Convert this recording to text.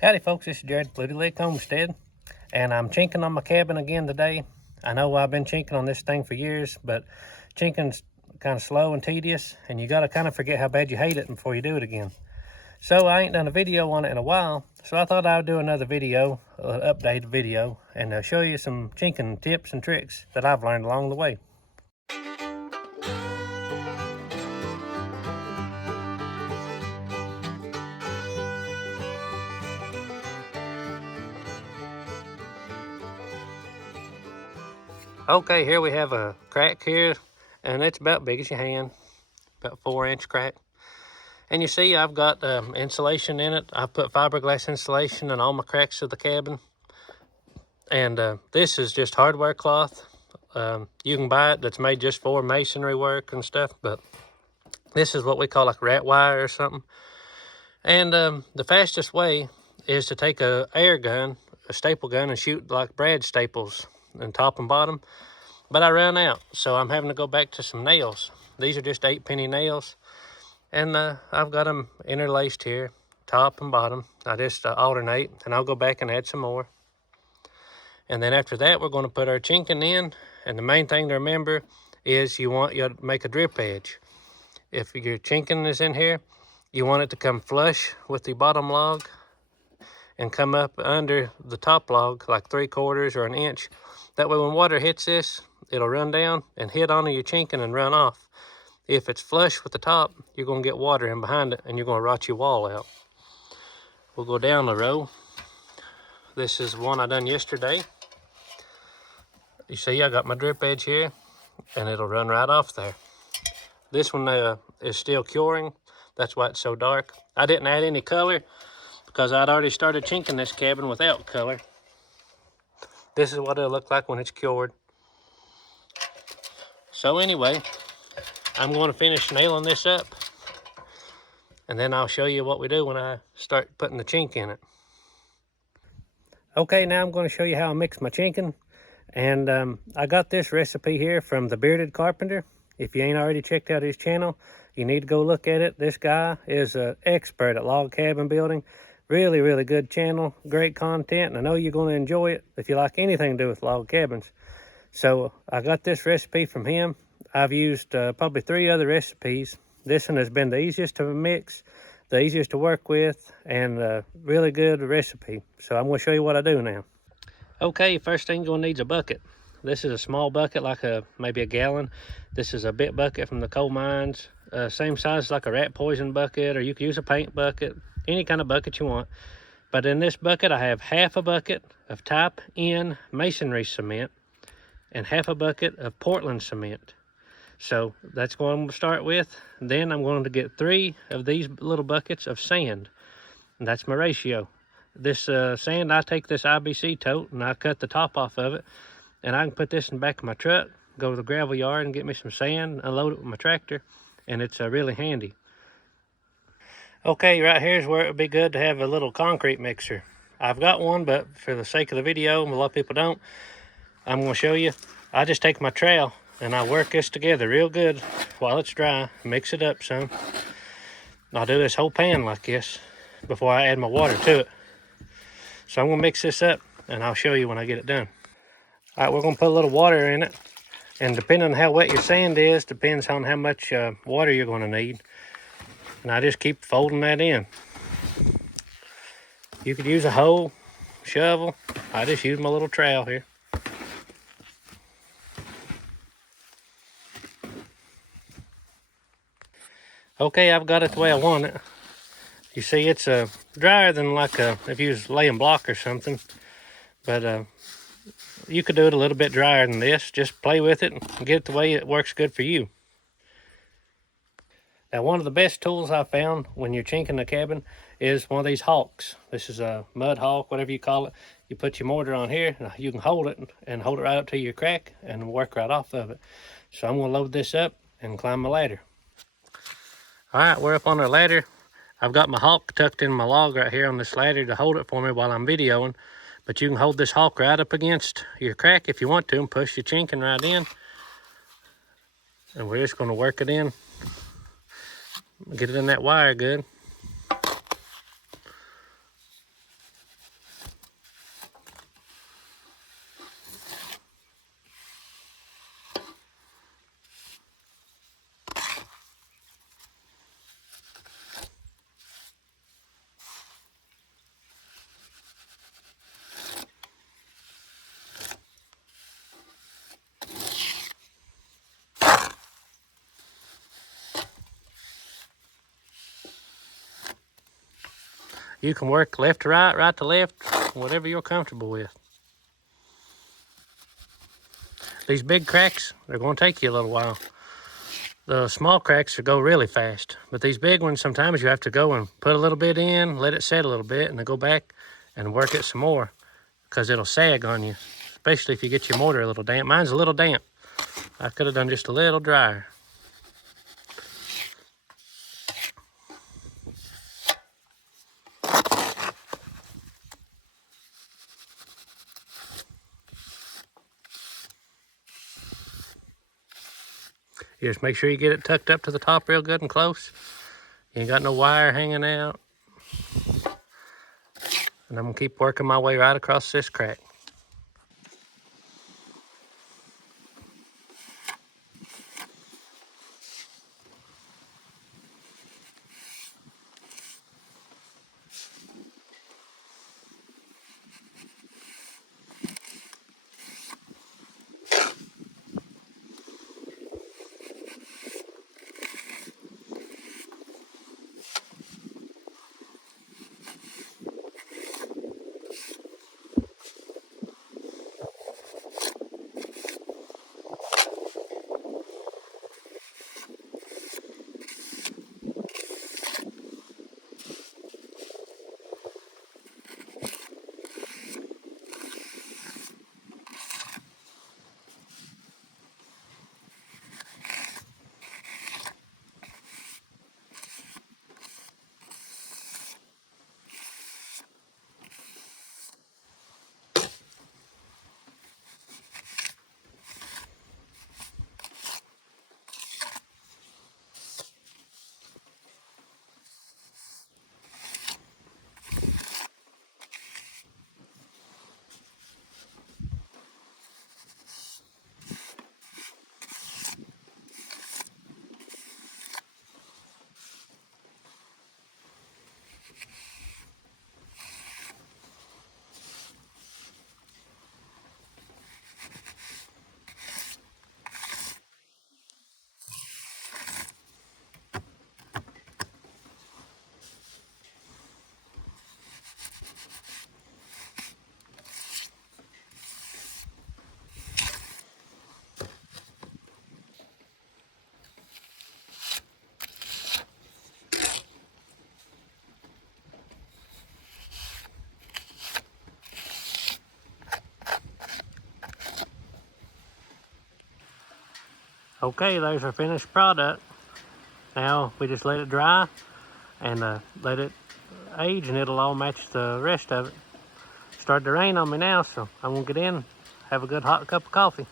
Howdy folks, this is Jared Fluty Homestead, and I'm chinking on my cabin again today. I know I've been chinking on this thing for years, but chinking's kind of slow and tedious, and you gotta kind of forget how bad you hate it before you do it again. So I ain't done a video on it in a while, so I thought I would do another video, an updated video, and show you some chinking tips and tricks that I've learned along the way. Okay, here we have a crack here, and it's about big as your hand, about 4-inch crack. And you see I've got insulation in it. I've put fiberglass insulation in all my cracks of the cabin. And this is just hardware cloth. You can buy it that's made just for masonry work and stuff, but this is what we call like rat wire or something. And the fastest way is to take a air gun, a staple gun, and shoot like Brad staples and top and bottom. But I ran out, so I'm having to go back to some nails. These are just 8-penny nails, and I've got them interlaced here, top and bottom. I just alternate, and I'll go back and add some more. And then after that, we're going to put our chinking in, and the main thing to remember is you to make a drip edge. If your chinking is in here, you want it to come flush with the bottom log and come up under the top log like 3/4 or an inch. That way when water hits this, it'll run down and hit onto your chinking and run off. If it's flush with the top, you're going to get water in behind it and you're going to rot your wall out. We'll go down the row. This is one I done yesterday. You see I got my drip edge here and it'll run right off there. This one is still curing. That's why it's so dark. I didn't add any color because I'd already started chinking this cabin without color. This is what it'll look like when it's cured. So anyway, I'm going to finish nailing this up, and then I'll show you what we do when I start putting the chink in it. Okay, now I'm going to show you how I mix my chinking. And I got this recipe here from the Bearded Carpenter. If you ain't already checked out his channel, you need to go look at it. This guy is an expert at log cabin building. Really, really good channel, great content, and I know you're going to enjoy it if you like anything to do with log cabins. So I got this recipe from him. I've used probably 3 other recipes. This one has been the easiest to mix, the easiest to work with, and a really good recipe. So I'm going to show you what I do now. Okay, first thing you're going to need is a bucket. This is a small bucket, like maybe a gallon. This is a bit bucket from the coal mines. Same size like a rat poison bucket, or you can use a paint bucket, any kind of bucket you want. But in this bucket, I have half a bucket of type N masonry cement and half a bucket of Portland cement. So that's what I'm going to start with. Then I'm going to get 3 of these little buckets of sand. And that's my ratio. This sand, I take this IBC tote and I cut the top off of it. And I can put this in the back of my truck, go to the gravel yard and get me some sand, unload it with my tractor. And it's really handy. Okay, right here is where it would be good to have a little concrete mixer. I've got one, but for the sake of the video, and a lot of people don't, I'm going to show you. I just take my trowel and I work this together real good while it's dry, mix it up some. I'll do this whole pan like this before I add my water to it. So I'm going to mix this up and I'll show you when I get it done. All right, we're going to put a little water in it. And depending on how wet your sand is, depends on how much water you're going to need. And I just keep folding that in. You could use a hoe, shovel. I just use my little trowel here. Okay, I've got it the way I want it. You see, it's drier than like if you was laying block or something. But you could do it a little bit drier than this. Just play with it and get it the way it works good for you. Now, one of the best tools I found when you're chinking the cabin is one of these hawks. This is a mud hawk, whatever you call it. You put your mortar on here, and you can hold it and hold it right up to your crack and work right off of it. So I'm going to load this up and climb my ladder. All right, we're up on our ladder. I've got my hawk tucked in my log right here on this ladder to hold it for me while I'm videoing. But you can hold this hawk right up against your crack if you want to and push your chinking right in. And we're just going to work it in. Get it in that wire good. You can work left to right, right to left, whatever you're comfortable with. These big cracks, they're going to take you a little while. The small cracks go really fast, but these big ones, sometimes you have to go and put a little bit in, let it set a little bit, and then go back and work it some more because it'll sag on you, especially if you get your mortar a little damp. Mine's a little damp. I could have done just a little drier. You just make sure you get it tucked up to the top real good and close. You ain't got no wire hanging out. And I'm gonna keep working my way right across this crack. Okay, there's our finished product. Now we just let it dry and let it age, and it'll all match the rest of it. Started to rain on me now, so I'm gonna get in, have a good hot cup of coffee.